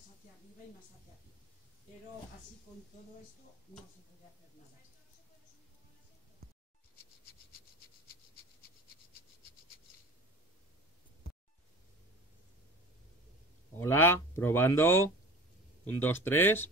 más hacia arriba y más hacia arriba. Pero así con todo esto no se puede hacer nada. Hola, probando. 1, 2, 3.